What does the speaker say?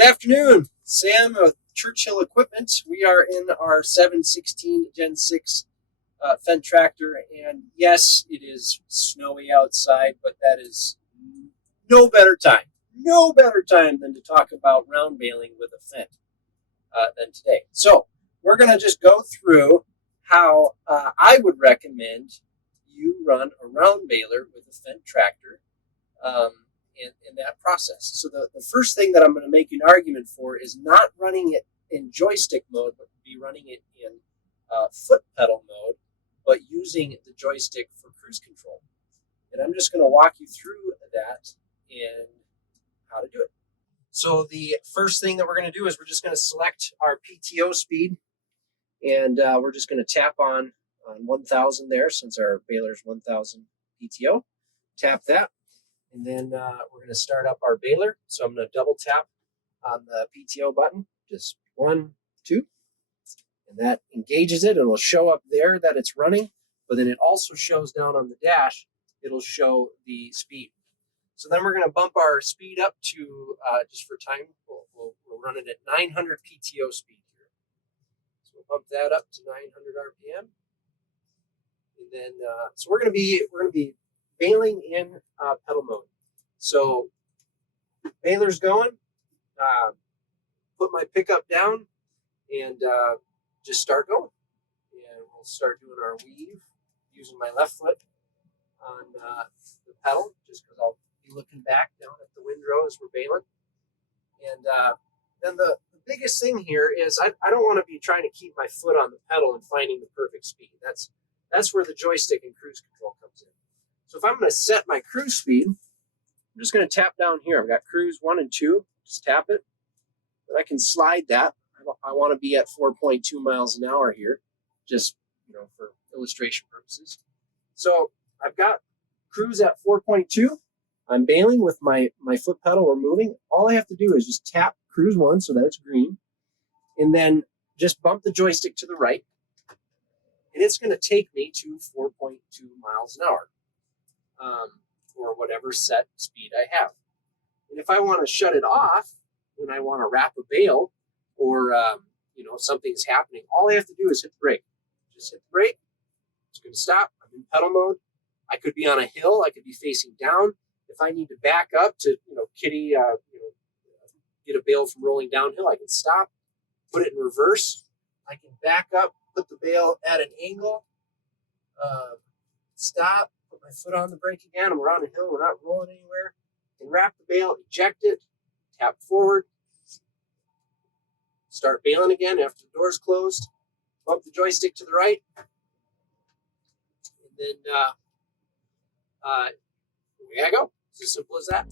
Good afternoon, Sam with Churchill Equipment. We are in our 716 Gen 6 Fendt tractor, and yes, it is snowy outside, but that is no better time than to talk about round baling with a Fendt than today. So we're going to just go through how I would recommend you run a round baler with a Fendt tractor. In that process. So the first thing that I'm going to make an argument for is not running it in joystick mode, but be running it in foot pedal mode, but using the joystick for cruise control. And I'm just going to walk you through that and how to do it. So the first thing that we're going to do is we're just going to select our PTO speed, and we're just going to tap on 1000 there, since our baler is 1000 PTO. Tap that. And then we're going to start up our baler. So I'm going to double tap on the PTO button, just 1, 2, and that engages it. It'll show up there that it's running, but then it also shows down on the dash, it'll show the speed. So then we're going to bump our speed up to, just for time, we'll run it at 900 PTO speed here. So we'll bump that up to 900 RPM. And then, so we're going to be baling in pedal mode. So baler's going, put my pickup down, and just start going. And we'll start doing our weave using my left foot on the pedal, just because I'll be looking back down at the windrow as we're baling. And then the biggest thing here is I don't want to be trying to keep my foot on the pedal and finding the perfect speed. That's where the joystick and cruise control comes in. So if I'm going to set my cruise speed, I'm just going to tap down here. I've got cruise 1 and 2. Just tap it. Then I can slide that. I want to be at 4.2 miles an hour here, just for illustration purposes. So I've got cruise at 4.2. I'm baling with my foot pedal. We're moving. All I have to do is just tap cruise 1 so that it's green, and then just bump the joystick to the right, and it's going to take me to 4.2 miles an hour. Or whatever set speed I have. And if I want to shut it off when I want to wrap a bale, or something's happening, all I have to do is hit the brake. Just hit the brake. It's going to stop. I'm in pedal mode. I could be on a hill. I could be facing down. If I need to back up to get a bale from rolling downhill, I can stop, put it in reverse. I can back up, put the bale at an angle, stop. Put my foot on the brake again, and we're on a hill. We're not rolling anywhere. And wrap the bale, eject it, tap forward, start baling again after the door's closed. Bump the joystick to the right, and then away I go. It's as simple as that.